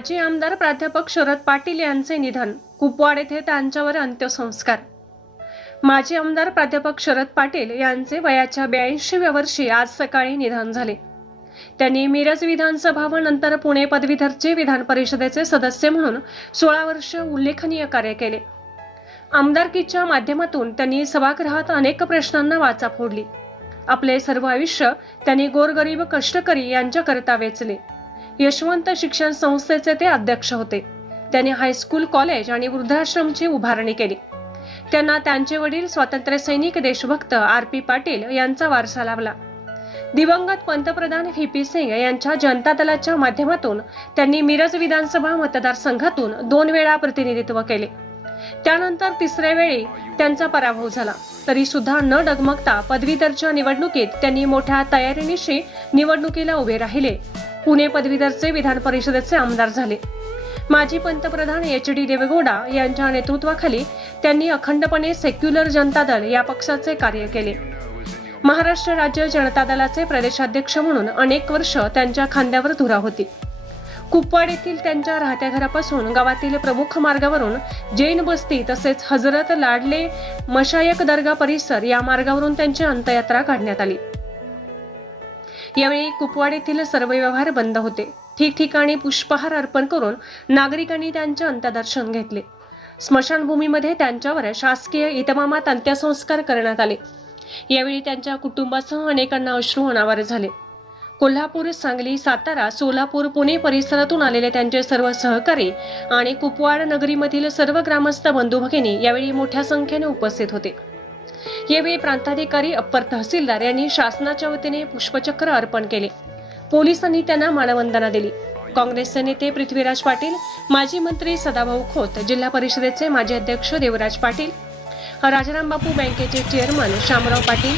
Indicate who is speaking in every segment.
Speaker 1: माजी आमदार प्राध्यापक शरद पाटील यांचे निधन कुपवाड येथे त्यांच्यावर अंत्यसंस्कार. माजी आमदार प्राध्यापक शरद पाटील यांचे वयाच्या ब्याऐंशीव्या वर्षी आज सकाळी निधन झाले. त्यांनी मिरज विधानसभा व नंतर पुणे पदवीधरचे विधान परिषदेचे सदस्य म्हणून सोळा वर्ष उल्लेखनीय कार्य केले. आमदारकीच्या माध्यमातून त्यांनी सभागृहात अनेक प्रश्नांना वाचा फोडली. आपले सर्व आयुष्य त्यांनी गोरगरीब कष्टकरी यांच्याकरता वेचले. यशवंत शिक्षण संस्थेचे ते अध्यक्ष होते. त्यांनी हायस्कूल कॉलेज आणि वृद्धाश्रमची उभारणी केली. त्यांना त्यांचे वडील स्वातंत्र्य सैनिक देशभक्त आर पी पाटील यांचा वारसा लाभला. दिवंगत पंतप्रधान व्ही पी सिंग यांच्या जनता दलाच्या माध्यमातून त्यांनी मिरज विधानसभा मतदारसंघातून दोन वेळा प्रतिनिधित्व केले. त्यानंतर तिसऱ्या वेळी त्यांचा पराभव झाला. तरी सुद्धा न डगमगता पदवीधरच्या निवडणुकीत त्यांनी मोठ्या तयारीनिशी निवडणुकीला उभे राहिले. पुणे पदवीधरचे विधान परिषदेचे आमदार झाले. माजी पंतप्रधान एच डी देवेगौडा यांच्या नेतृत्वाखाली त्यांनी अखंडपणे सेक्युलर जनता दल या पक्षाचे कार्य केले. महाराष्ट्र राज्य जनता दलाचे प्रदेशाध्यक्ष म्हणून अनेक वर्ष त्यांच्या खांद्यावर धुरा होती. कुपवाड येथील त्यांच्या राहत्या घरापासून गावातील प्रमुख मार्गावरून जैन बस्ती तसेच हजरत लाडले मशायक दर्गा परिसर या मार्गावरून त्यांची अंत्ययात्रा काढण्यात आली. यावेळी कुपवाड येथील सर्व व्यवहार बंद होते. ठिकठिकाणी पुष्पहार अर्पण करून नागरिकांनी त्यांचे अंत्यदर्शन घेतले. स्मशानभूमीमध्ये त्यांच्यावर शासकीय इतमामात अंत्यसंस्कार करण्यात आले. यावेळी त्यांच्या कुटुंबासह अनेकांना अश्रू अनावर झाले. कोल्हापूर सांगली सातारा सोलापूर पुणे परिसरातून आलेले त्यांचे सर्व सहकारी आणि कुपवाड नगरीमधील सर्व ग्रामस्थ बंधू भगिनी यावेळी मोठ्या संख्येने उपस्थित होते. यावेळी प्रांताधिकारी अप्पर तहसीलदार यांनी शासनाच्या वतीने पुष्पचक्र अर्पण केले. पोलिसांनी त्यांना मानवंदना दिली. काँग्रेसचे नेते पृथ्वीराज पाटील माजी मंत्री सदाभाऊ खोत जिल्हा परिषदेचे माजी अध्यक्ष देवराज पाटील राजाराम बापू बँकेचे चेअरमन शामराव पाटील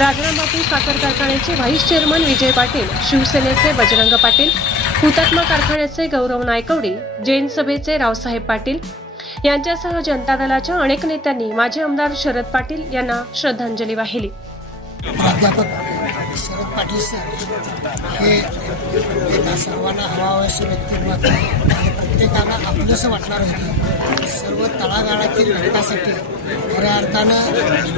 Speaker 1: राजाराम बापू साखर कारखान्याचे व्हाईस चेअरमन विजय पाटील शिवसेनेचे बजरंग पाटील हुतात्मा कारखान्याचे गौरव नायकवडी जैन सभेचे रावसाहेब पाटील यांच्यासह जनता दलाच्या अनेक नेत्यांनी माजी आमदार शरद पाटील यांना श्रद्धांजली वाहिली.
Speaker 2: प्राध्यापक शरद पाटील सर हे एका सर्वांना हवावयाचे व्यक्तिमत्व आणि प्रत्येकाला आपलंसं वाटणार होते. सर्व तळागाळातील घटकासाठी खऱ्या अर्थानं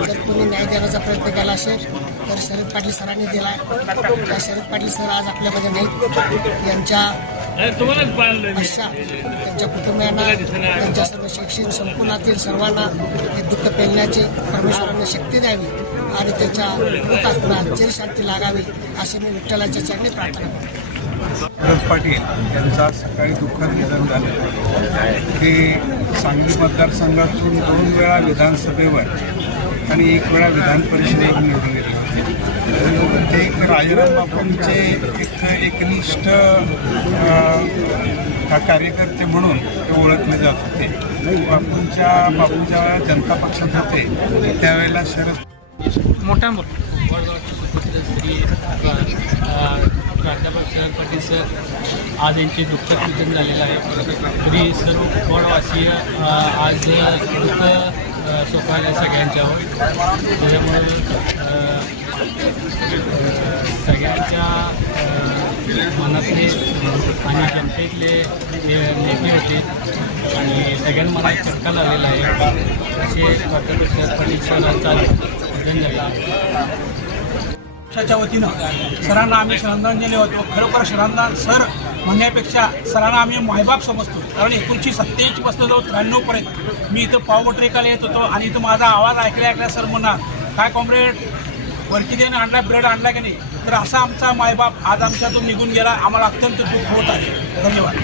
Speaker 2: जर कोणी न्याय देण्याचा प्रयत्न केला असेल तर शरद पाटील सरांनी दिला त्या शरद पाटील सर आज आपल्यामध्ये नाहीत. यांच्या पश्चात त्यांच्या कुटुंबियांना त्यांच्या सर्व शैक्षणिक संकुलातील सर्वांना हे दुःख पेलण्याची परमेश्वराने शक्ती द्यावी आणि त्याच्या मृतात्मा चिरशांती लागावी असे मी विठ्ठलाच्या चरणी प्रार्थना करतो.
Speaker 3: शरद पाटील यांचं आज सकाळी दुःखद निधन झालं. ते सांगली मतदारसंघातून दोन वेळा विधानसभेवर आणि एक वेळा विधान परिषदेवर निवडून गेले ते एक राजाराम बापूंचे एक एकनिष्ठ कार्यकर्ते म्हणून ते ओळखले जात होते. बापूंच्या बापूंच्या वेळेला जनता पक्षात होते त्यावेळेला शरद
Speaker 4: मोठा प्राध्यापक शरद पाटील सर आज यांचे दुःखद निधन झालेलं आहे. तरी सर्व गोडवासीय आज दुःख सोपवायला सगळ्यांच्यावर त्याच्यामुळे सगळ्यांच्या मनातले आणि जनतेतले नेते होते. आणि सगळ्यांना मला एक चटका लागलेला आहे. असे प्राध्यापक शरद निधन झालं.
Speaker 5: पक्षाच्या वतीनं सरांना आम्ही श्रद्धांजली होतो खरोखर श्रद्धां सर म्हणण्यापेक्षा सरांना आम्ही मायबाप समजतो. कारण एकोणीसशे सत्त्याऐंशी पासून जवळ त्र्याण्णवपर्यंत मी इथं पावबट येत होतो आणि इथं माझा आवाज ऐकल्या ऐकल्या सर म्हणा काय कॉम्रेड? वरती देणं आणला ब्रेड आणला की नाही? तर असा आमचा मायबाप आज आमच्यातून निघून गेला. आम्हाला अत्यंत दुःख होत आहे. धन्यवाद.